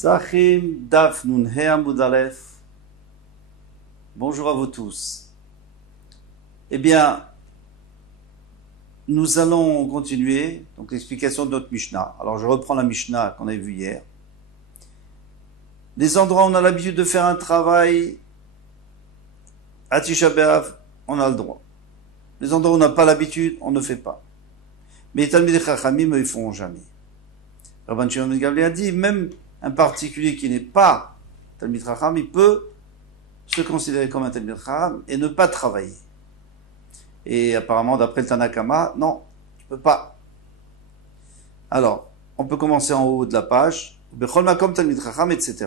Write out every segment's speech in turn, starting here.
Psachim Daf Nun He Amud Aleph. Bonjour à vous tous. Eh bien, nous allons continuer donc l'explication de notre Mishnah. Alors je reprends la Mishnah qu'on avait vue hier. Les endroits où on a l'habitude de faire un travail, à Tisha B'Av, on a le droit. Les endroits où on n'a pas l'habitude, on ne fait pas. Mais les Talmidei Chachamim, ils ne font jamais. Rabban Shimon ben Gamliel a dit, même un particulier qui n'est pas Talmid Chacham, il peut se considérer comme un Talmid Chacham et ne pas travailler. Et apparemment, d'après le Tanakama, non, tu ne peux pas. Alors, on peut commencer en haut de la page, Bechol Makom Talmid Chacham, etc.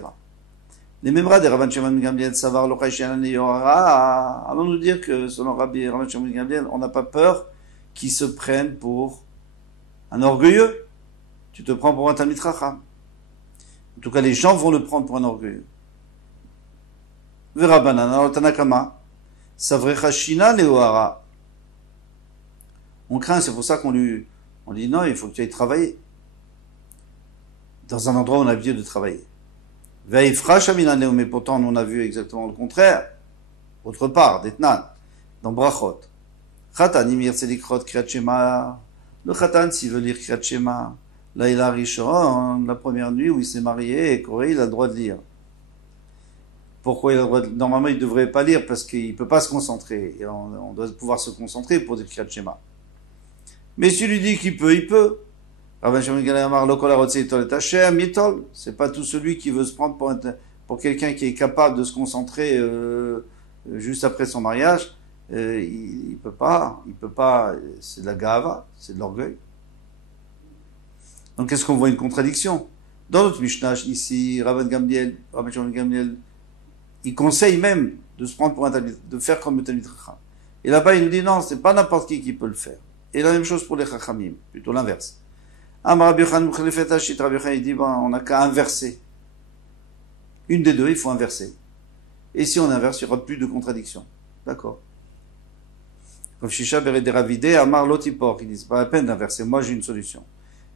Les Memra de Rabban Shimon ben Gamliel, Savar Lo Chayshian Yohara, allons nous dire que selon Rabbi Rabban Shimon ben Gamliel, on n'a pas peur qu'ils se prennent pour un orgueilleux. Tu te prends pour un Talmid Chacham. En tout cas, les gens vont le prendre pour un orgueilleux. Verabanan, alors Tanakama, Savrecha Shina Leohara. On craint, c'est pour ça qu'on dit non, il faut que tu ailles travailler. Dans un endroit où on a l'habitude de travailler. Veifra Shamina Leo, mais pourtant on a vu exactement le contraire. Autre part, d'Etnan, dans Brachot. Chatan, Imir Tzedikrot Kriyat Shema. Le Chatan, s'il veut lire Kriyat Shema, là, il a Rishon, la première nuit où il s'est marié, et Corée, il a le droit de lire. Pourquoi il a le droit de... Normalement, il ne devrait pas lire parce qu'il ne peut pas se concentrer. Et on doit pouvoir se concentrer pour dire Kriyat Shema. Mais s'il lui dit qu'il peut, il peut. Rabban Shimon ben Gamliel amar lo kol harotze yitol et Hashem yitol. C'est pas tout celui qui veut se prendre pour quelqu'un qui est capable de se concentrer juste après son mariage. Il peut pas, c'est de la gava, c'est de l'orgueil. Donc, est-ce qu'on voit une contradiction? Dans notre Mishnah, ici, Rabban Shimon ben Gamliel, il conseille même de se prendre pour un talmid, de faire comme le Talmid Chacham. Et là-bas, il nous dit non, c'est pas n'importe qui peut le faire. Et la même chose pour les Chachamim, plutôt l'inverse. Rabbi Yochanan il dit, bon, on n'a qu'à inverser. Une des deux, il faut inverser. Et si on inverse, il n'y aura plus de contradiction. D'accord. Comme Shisha Bered Ravide, Amar Lotipor, il dit, c'est pas la peine d'inverser. Moi, j'ai une solution.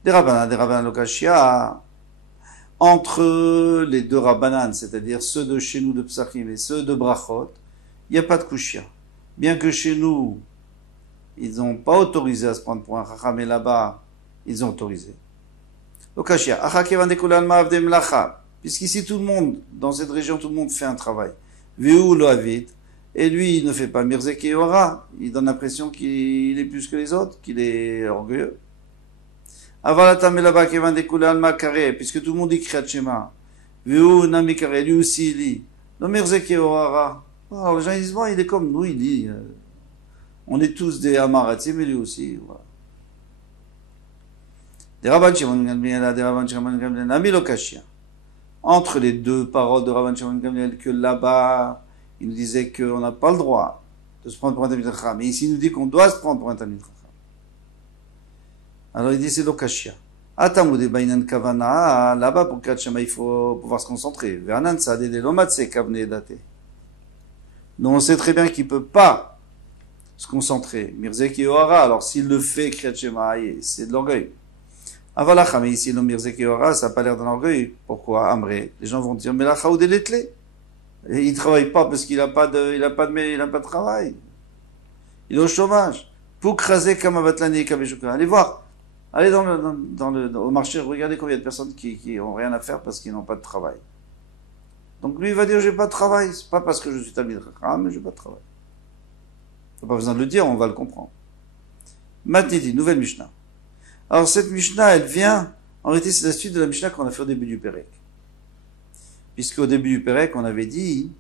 Des Rabbanan Lokashia, entre les deux Rabbanan, c'est-à-dire ceux de chez nous de Psachim et ceux de Brachot, il n'y a pas de Kushia. Bien que chez nous, ils n'ont pas autorisé à se prendre pour un Chacham, et là-bas, ils ont autorisé. Lokashia, puisqu'ici tout le monde, dans cette région, tout le monde fait un travail. Viu lo avit, et lui, il ne fait pas Mirzek et Ora, il donne l'impression qu'il est plus que les autres, qu'il est orgueilleux. Puisque tout le monde dit Kriyat Shema, Viu Nami Kare, lui aussi il lit. No Mirzek et Ora. Alors les gens ils disent, bon, il est comme nous, il lit. On est tous des Amaratim, mais lui aussi, voilà. Des Rabban Shimon ben Gamliel, des Rabban Shimon ben Gamliel, Nami Lokashia. Entre les deux paroles de Rabban Shimon ben Gamliel, que là-bas, il nous disait qu'on n'a pas le droit de se prendre pour un Talmid Chacham. Mais ici, il nous dit qu'on doit se prendre pour un Talmid Chacham. Alors il dit c'est Lokashia. Atamoudé Bainan Kavana, là-bas pour Kriyat Shema, il faut pouvoir se concentrer. Vernan Sadede Lomatse Kavne Date. Donc on sait très bien qu'il ne peut pas se concentrer. Mirzek Yohara, alors s'il le fait, Kriyat Shema, c'est de l'orgueil. Avalacha, mais ici, le Mirzek Yohara, ça n'a pas l'air d'un orgueil. Pourquoi? Amré. Les gens vont dire, mais la Chaoud est letlé. Et il ne travaille pas parce qu'il n'a pas de travail. Il est au chômage. Pour craser Kamavatlani et Kabeshuka. Allez voir. Allez au marché, regardez combien de personnes qui n'ont rien à faire parce qu'ils n'ont pas de travail. Donc lui, il va dire, j'ai pas de travail. C'est pas parce que je suis Talmid Chacham, mais j'ai pas de travail. Il n'y a pas besoin de le dire, on va le comprendre. Matniti, nouvelle Mishnah. Alors cette Mishnah, elle vient, en réalité c'est la suite de la Mishnah qu'on a fait au début du Pérec. Puisqu'au début du Pérec, on avait dit,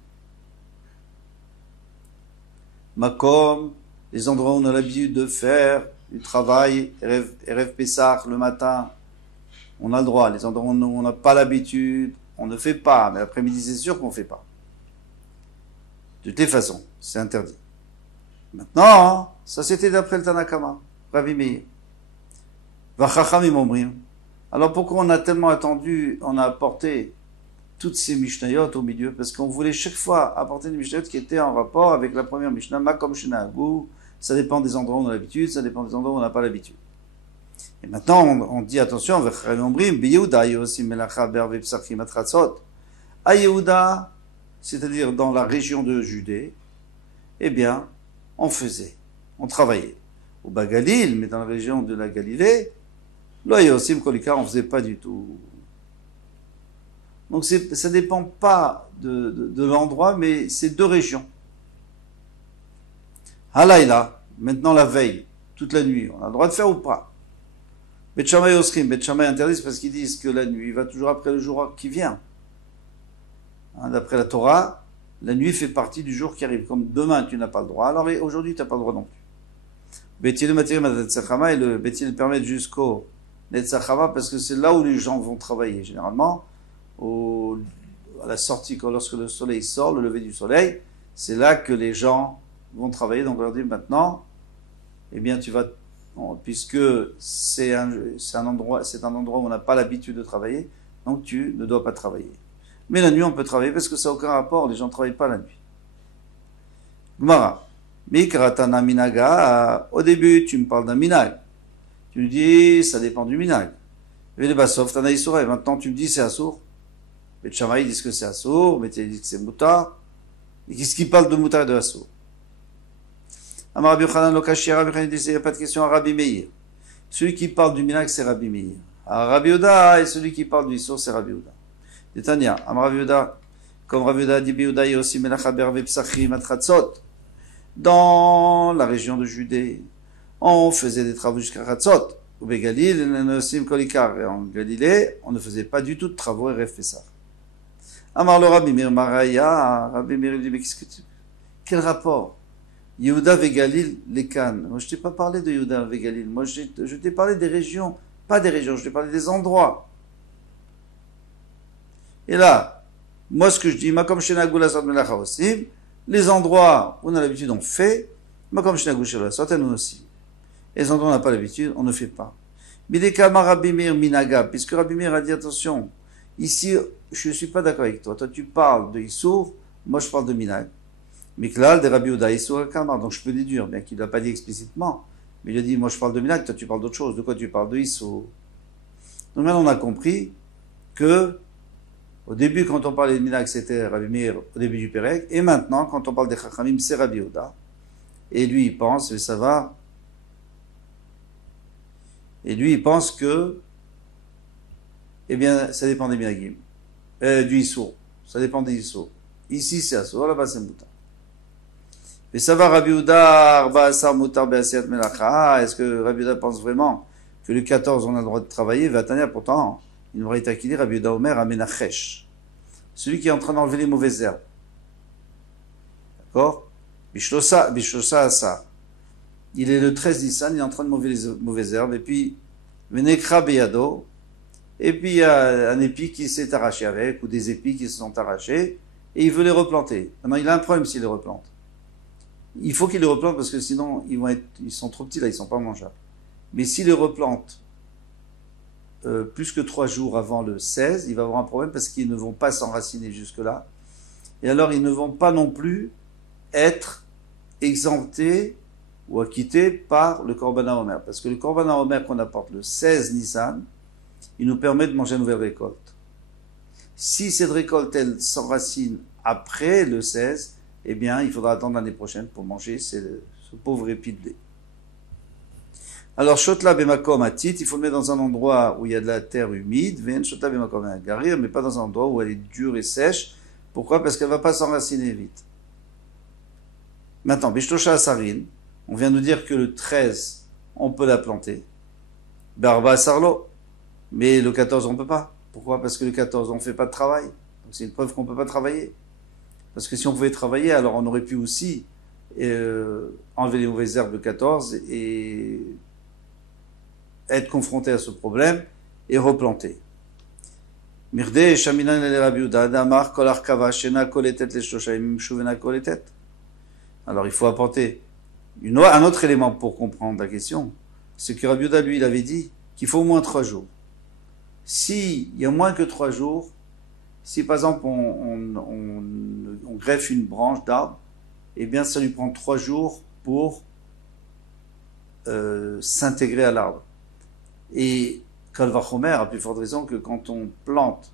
Makom, les endroits où on a l'habitude de faire du travail, Erev Pessah, le matin, on a le droit. Les endroits où on n'a pas l'habitude, on ne fait pas. Mais l'après-midi, c'est sûr qu'on ne fait pas. De toutes les façons, c'est interdit. Maintenant, ça c'était d'après le Tanakama, Ravi Meir. Vachachamim omrim. Alors pourquoi on a tellement attendu, on a apporté toutes ces Mishnayot au milieu? Parce qu'on voulait chaque fois apporter des Mishnayot qui étaient en rapport avec la première Mishnah, Makom Shenahagu. Ça dépend des endroits où on a l'habitude, ça dépend des endroits où on n'a pas l'habitude. Et maintenant, on dit attention, à Yehuda, c'est-à-dire dans la région de Judée, eh bien, on faisait, on travaillait. Au Bagalil, mais dans la région de la Galilée, là, Yosim Kolika, on faisait pas du tout. Donc ça dépend pas de l'endroit, mais c'est deux régions. Halayla, maintenant la veille, toute la nuit, on a le droit de faire ou pas? Bet Shammai Osrim, Bet Shammai interdisent parce qu'ils disent que la nuit va toujours après le jour qui vient. Hein, d'après la Torah, la nuit fait partie du jour qui arrive. Comme demain tu n'as pas le droit, alors aujourd'hui tu n'as pas le droit non plus. Betil Matirim Netzachama, et le Betil permet jusqu'au Netzachama parce que c'est là où les gens vont travailler. Généralement, à la sortie, lorsque le soleil sort, le lever du soleil, c'est là que les gens vont travailler. Donc on leur dit maintenant, eh bien tu vas, puisque c'est un endroit où on n'a pas l'habitude de travailler, donc tu ne dois pas travailler. Mais la nuit on peut travailler parce que ça n'a aucun rapport, les gens ne travaillent pas la nuit. Gemara. Mikratana minaga, au début tu me parles d'un minag. Tu me dis ça dépend du minag. Et les bassof, t'en as issouré. Maintenant tu me dis c'est assour. Bet Shammai disent que c'est assour, mais tu dis que c'est moutar. Et qu'est-ce qui parle de moutar et de assour? Amar Rabbi Yochanan Lokashi, Rabbi Yochanan dit il n'y a pas de question à Rabbi Meir. Celui qui parle du minag c'est Rabbi Meir. À Rabbi Yehuda, et celui qui parle du issour c'est Rabbi Yehuda. Détania, Amar Rabbi Yehuda, comme Rabbi Yehuda dit Yehuda aussi melacha berve psachim atratzot. Dans la région de Judée, on faisait des travaux jusqu'à Ratzot. Au Bégalil, et en Galilée, on ne faisait pas du tout de travaux et réfessar. Amar le Rabbi Meir Maraya, Rabbi Meir dit, mais quel rapport? Yehuda Végalil, les Cannes. Moi, je t'ai pas parlé de Yehuda Végalil. Moi, je t'ai parlé des régions, pas des régions, je t'ai parlé des endroits. Et là, moi, ce que je dis, Makom Shenagul Asad Melacha Osim, les endroits où on a l'habitude, on fait. Makom Shenagul Shelo Asad, nous aussi. Et les endroits où on n'a pas l'habitude, on ne fait pas. Bidekama Rabbi Meir Minaga, puisque Rabbi Meir a dit, attention, ici, je ne suis pas d'accord avec toi. Toi, tu parles de Issour, moi, je parle de Minag. Miklal de Rabbi Yehuda Issour Kamar, donc je peux déduire, bien qu'il ne l'a pas dit explicitement. Mais il a dit, moi, je parle de Minag, toi, tu parles d'autre chose. De quoi tu parles? De Issour. Donc maintenant, on a compris que, au début, quand on parlait de Minag, c'était Rabbi Meir au début du Pérec. Et maintenant, quand on parle des Chachamim, c'est Rabbi Yehuda. Et lui, il pense, et ça va. Et lui, il pense que, eh bien, ça dépend des Minagim. Du Issour. Ça dépend des Issour. Ici, c'est Assour, là-bas, c'est Moutar. Et ça va, Rabbi Yehuda, Arba Asar Moutar Be'asiat Melacha. Est-ce que Rabbi Yehuda pense vraiment que le 14, on a le droit de travailler? Vatania, pourtant, il aurait été acquis, Rabbi Yehuda Omer, Amenachesh. Celui qui est en train d'enlever les mauvaises herbes. D'accord? Bishlosa Asar. Il est le 13 Nissan, il est en train de enlever les mauvaises herbes, et puis, Venekra Beyado, et puis il y a un épi qui s'est arraché avec, ou des épis qui se sont arrachés, et il veut les replanter. Maintenant, il a un problème s'il les replante. Il faut qu'il les replante parce que sinon, ils sont trop petits là, ils sont pas mangeables. Mais s'il les replante plus que 3 jours avant le 16, il va avoir un problème parce qu'ils ne vont pas s'enraciner jusque-là. Et alors, ils ne vont pas non plus être exemptés ou acquittés par le Korban HaOmer. Parce que le Korban HaOmer qu'on apporte le 16 Nissan, il nous permet de manger une nouvelle récolte. Si cette récolte, elle s'enracine après le 16, eh bien, il faudra attendre l'année prochaine pour manger ce pauvre épi de blé. Alors, Shotla Bemakom Atit, il faut le mettre dans un endroit où il y a de la terre humide, Ven Shotla Bemakom Garir, mais pas dans un endroit où elle est dure et sèche. Pourquoi? Parce qu'elle ne va pas s'enraciner vite. Maintenant, Bishtosha Asarin, on vient nous dire que le 13, on peut la planter. Barba Sarlo, mais le 14, on ne peut pas. Pourquoi? Parce que le 14, on ne fait pas de travail. Donc, c'est une preuve qu'on ne peut pas travailler. Parce que si on pouvait travailler, alors on aurait pu aussi enlever les mauvaises herbes le 14 et être confronté à ce problème et replanter. Mirde, Shaminan el Rabbi Yehuda, Damar, Kol Arkava, Shena, Koletet, les Shoshaim, Shuvena, Koletet. Alors il faut apporter un autre élément pour comprendre la question. C'est que Rabbi Yehuda, lui, il avait dit qu'il faut au moins 3 jours. S'il y a moins que 3 jours, si par exemple on greffe une branche d'arbre, eh bien ça lui prend 3 jours pour s'intégrer à l'arbre. Et Kal Vachomer, à plus forte raison que quand on plante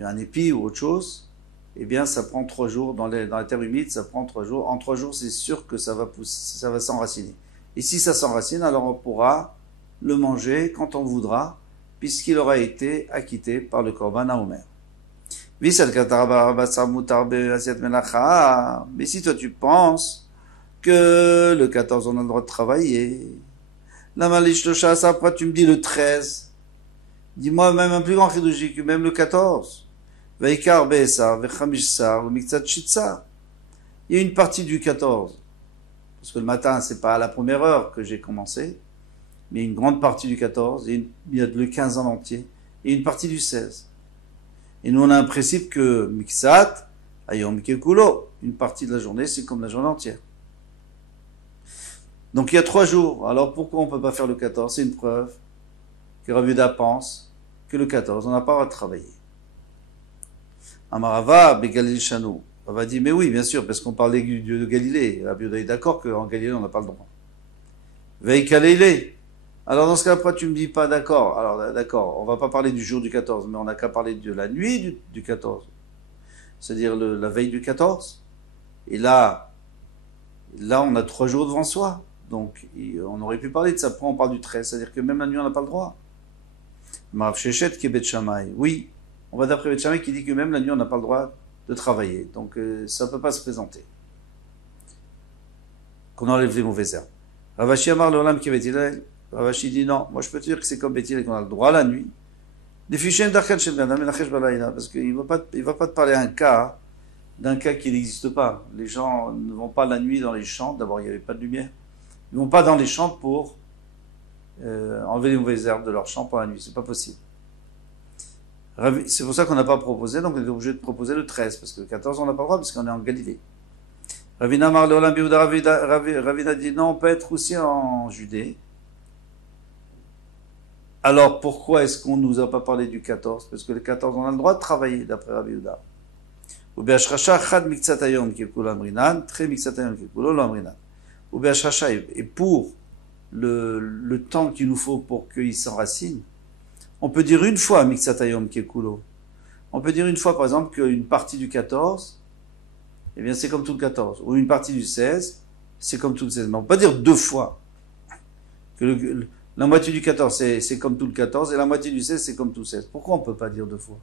un épi ou autre chose, eh bien, ça prend 3 jours, dans la terre humide, ça prend 3 jours. En 3 jours, c'est sûr que ça va pousser, ça va s'enraciner. Et si ça s'enracine, alors on pourra le manger quand on voudra, puisqu'il aura été acquitté par le Korban Haomer. Mais si toi tu penses que le 14 on a le droit de travailler, la malish tosha, après tu me dis le 13. Dis-moi même un plus grand chidouji que même le 14. Veikar be'esar, vechamisar, v'miktzat shitsar. Il y a une partie du 14. Parce que le matin, c'est pas à la première heure que j'ai commencé, mais une grande partie du 14, et il y a le 15 en entier, et une partie du 16. Et nous, on a un principe que Miksat, Ayom Kekulo, une partie de la journée, c'est comme la journée entière. Donc il y a 3 jours. Alors pourquoi on ne peut pas faire le 14? C'est une preuve que Rabbi Yehuda pense que le 14, on n'a pas le droit de travailler. Amarava, Begalil Shanu. On va dire, mais oui, bien sûr, parce qu'on parlait du dieu de Galilée. Rabbi Yehuda est d'accord qu'en Galilée, on n'a pas le droit. Veikaleile. Alors dans ce cas, après tu me dis pas d'accord. Alors d'accord, on va pas parler du jour du 14, mais on n'a qu'à parler de la nuit du 14. C'est-à-dire la veille du 14. Et là, on a 3 jours devant soi. Donc on aurait pu parler de ça. Après on parle du 13, c'est-à-dire que même la nuit on n'a pas le droit. Marav Shechet qui est Bet Shammai. Oui, on va d'après Bet Shammai qui dit que même la nuit on n'a pas le droit de travailler. Donc ça ne peut pas se présenter. Qu'on enlève les mauvaises herbes. Ravashi Amar Leolam qui est Ravashi dit non, moi je peux te dire que c'est comme Bethil et qu'on a le droit la nuit. Parce qu'il ne va pas te parler d'un cas qui n'existe pas. Les gens ne vont pas la nuit dans les champs, d'abord il n'y avait pas de lumière. Ils ne vont pas dans les champs pour enlever les mauvaises herbes de leurs champs pour la nuit, c'est pas possible. C'est pour ça qu'on n'a pas proposé, donc on est obligé de proposer le 13, parce que le 14 on n'a pas le droit, parce qu'on est en Galilée. Ravina Marleolam Biouda Ravina dit non, on peut être aussi en Judée. Alors pourquoi est-ce qu'on ne nous a pas parlé du 14? Parce que le 14 on a le droit de travailler, d'après Rabbi Yehuda. Ou be'ashrasha chad miktzatayom kekulo amrinan, tre miktzatayom kekulo lo amrinan. Ou be'ashrasha, et pour le temps qu'il nous faut pour qu'il s'enracine, on peut dire une fois miktzatayom kekulo. On peut dire une fois, par exemple, qu'une partie du 14, eh bien c'est comme tout le 14. Ou une partie du 16, c'est comme tout le 16. Mais on peut pas dire 2 fois. Que la moitié du 14, c'est comme tout le 14, et la moitié du 16, c'est comme tout le 16. Pourquoi on ne peut pas dire 2 fois?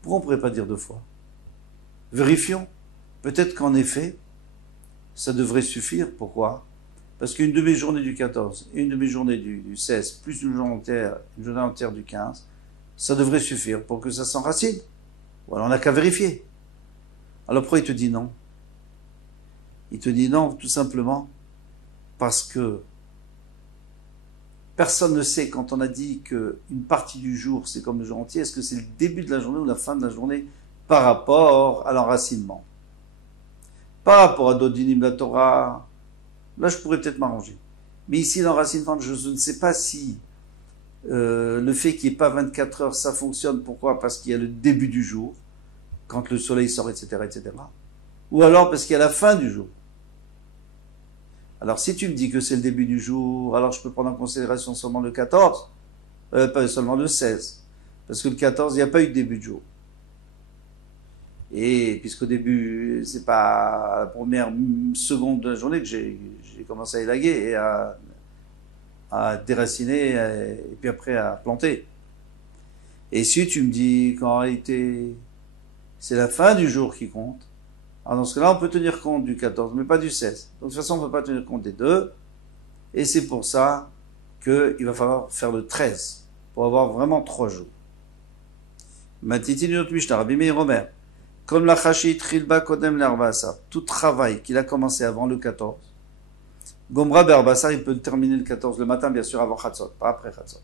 Pourquoi on ne pourrait pas dire 2 fois? Vérifions. Peut-être qu'en effet, ça devrait suffire. Pourquoi? Parce qu'une demi-journée du 14, et une demi-journée du 16, plus une journée entière du 15, ça devrait suffire pour que ça s'enracine. Ou alors on n'a qu'à vérifier. Alors pourquoi il te dit non? Il te dit non, tout simplement, parce que personne ne sait, quand on a dit qu'une partie du jour, c'est comme le jour entier, est-ce que c'est le début de la journée ou la fin de la journée par rapport à l'enracinement? Par rapport à d'autres dinim de la Torah, là je pourrais peut-être m'arranger. Mais ici, l'enracinement, je ne sais pas si le fait qu'il n'y ait pas 24 heures, ça fonctionne. Pourquoi? Parce qu'il y a le début du jour, quand le soleil sort, etc., etc. Ou alors parce qu'il y a la fin du jour. Alors si tu me dis que c'est le début du jour, alors je peux prendre en considération seulement le 14, pas seulement le 16. Parce que le 14, il n'y a pas eu de début de jour. Et puisqu'au début, c'est pas à la première seconde de la journée que j'ai commencé à élaguer et à déraciner et puis après à planter. Et si tu me dis qu'en réalité, c'est la fin du jour qui compte, alors dans ce cas-là, on peut tenir compte du 14, mais pas du 16. Donc de toute façon, on ne peut pas tenir compte des deux. Et c'est pour ça qu'il va falloir faire le 13, pour avoir vraiment 3 jours. Matiti notre Mishnah, Rabbi Meir Omer, comme la Chashit Chilba Kodem l'Arbasa, tout travail qu'il a commencé avant le 14, Gomra Berbasa, il peut terminer le 14 le matin, bien sûr, avant Chatzot, pas après Chatzot.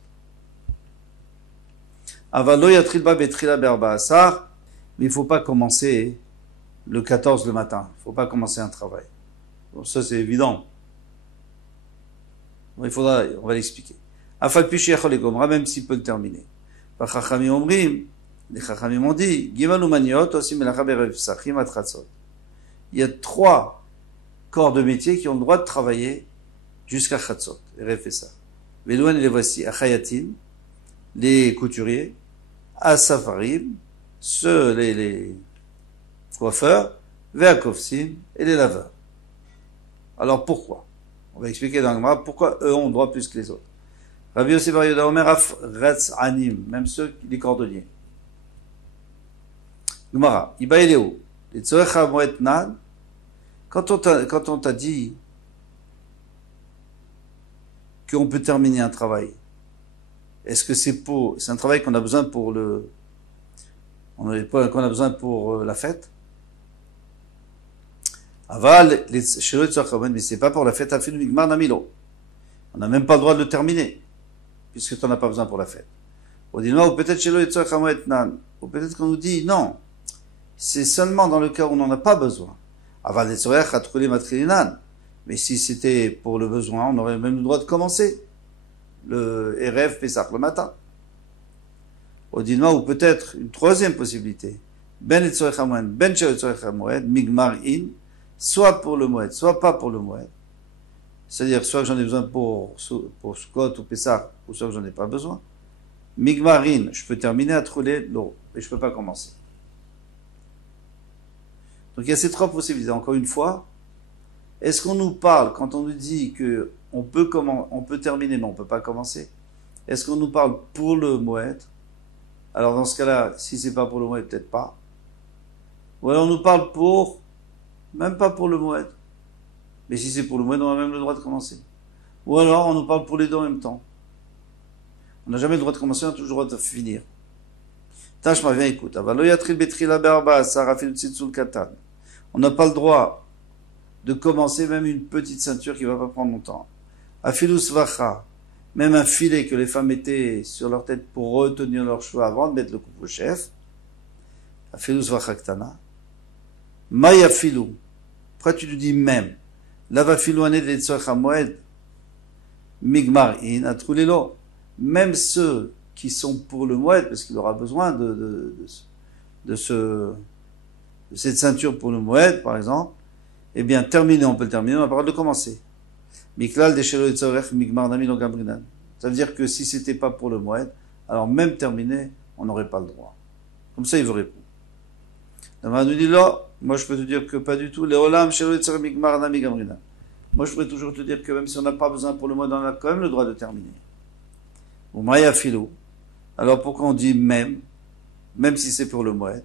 Avalo Yatrilba Betrila Berbasa, mais il ne faut pas commencer le 14 le matin. Il ne faut pas commencer un travail. Bon, ça, c'est évident. Bon, on va l'expliquer. Afal Pichiachol et Gomra, même s'il peut le terminer. Chachamim Omrim, les Chachamim ont dit, Gimal Umaniot, aussi Melacha Berev Sachim Atratzot. Il y a 3 corps de métier qui ont le droit de travailler jusqu'à Chatzot. Erev Pessah. Velouan, et les voici. Achayatin, les couturiers. Asafarim, les coiffeurs. Veakofsim, et les laveurs. Alors pourquoi? On va expliquer dans le Gemara pourquoi eux ont droit plus que les autres. Rabbi Yossi bar Yehuda Omer af ratz anim, même ceux, les cordonniers. Gemara, Iba Eleo, les tzorecha moed nan, quand on t'a dit qu'on peut terminer un travail, est-ce que c'est un travail qu'on a besoin pour qu'on a besoin pour la fête? Aval, mais c'est pas pour la fête, on n'a même pas le droit de le terminer, puisque tu n'en as pas besoin pour la fête. Ou peut-être qu'on nous dit, non, c'est seulement dans le cas où on n'en a pas besoin. Aval, mais si c'était pour le besoin, on aurait même le droit de commencer le Erev Pesach le matin. Ou peut-être une troisième possibilité, migmar in, soit pour le Moed, soit pas pour le Moed. C'est-à-dire, soit que j'en ai besoin pour Sukkot ou Pessah, ou soit que j'en ai pas besoin. Migmarin, je peux terminer à trouler l'eau, mais je peux pas commencer. Donc il y a ces trois possibilités. Encore une fois, est-ce qu'on nous parle, quand on nous dit que on peut terminer, mais on peut pas commencer, est-ce qu'on nous parle pour le Moed? Alors dans ce cas-là, si c'est pas pour le Moed, peut-être pas. Ou alors on nous parle même pas pour le Moed. Mais si c'est pour le Moed, on a même le droit de commencer. Ou alors, on nous parle pour les deux en même temps. On n'a jamais le droit de commencer, on a toujours le droit de finir. Tashma, viens, écoute. On n'a pas le droit de commencer même une petite ceinture qui va pas prendre longtemps. Afilus vacha, même un filet que les femmes mettaient sur leur tête pour retenir leurs cheveux avant de mettre le coupe au chef. Afilus vacha ktana. Maya filou. Pourquoi tu lui dis même? Lava filou ané de tzorcha moed. Migmar in atrulelo. Même ceux qui sont pour le moed, parce qu'il aura besoin de cette ceinture pour le moed, par exemple, eh bien, terminé, on peut le terminer, on n'a pas le droit de commencer. Miklal de shelo tzorech migmar nami no gamrinan. Ça veut dire que si c'était pas pour le moed, alors même terminé, on n'aurait pas le droit. Comme ça, il veut répondre. Dama nous dit là, moi je peux te dire que pas du tout. Les olam shelo tzorech migmar nami gamrinan. Moi je pourrais toujours te dire que même si on n'a pas besoin pour le moed, on a quand même le droit de terminer. Ou maya filou. Alors pourquoi on dit même si c'est pour le moed?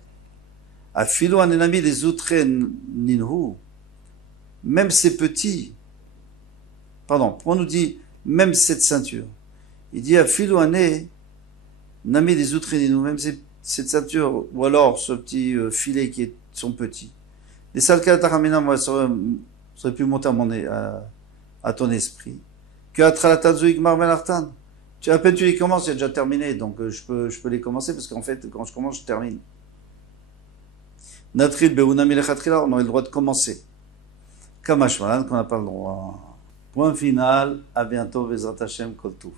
A filou anenami les outre ninhu. Même ces petits. Pardon, pourquoi on nous dit même cette ceinture? Il dit a filou ané nami les outre ninhu. Même cette ceinture, ou alors ce petit filet qui sont petits. Les salka taramina, moi, ça aurait pu monter à ton esprit. Que atralatazu igmar melartan. À peine tu les commences, il a déjà terminé, donc je peux les commencer parce qu'en fait, quand je commence, je termine. Natril beunami lechatchila, on aurait le droit de commencer. Kamash malan, qu'on n'a pas le droit. Point final, à bientôt, Bezrat Hashem, Kol Touf.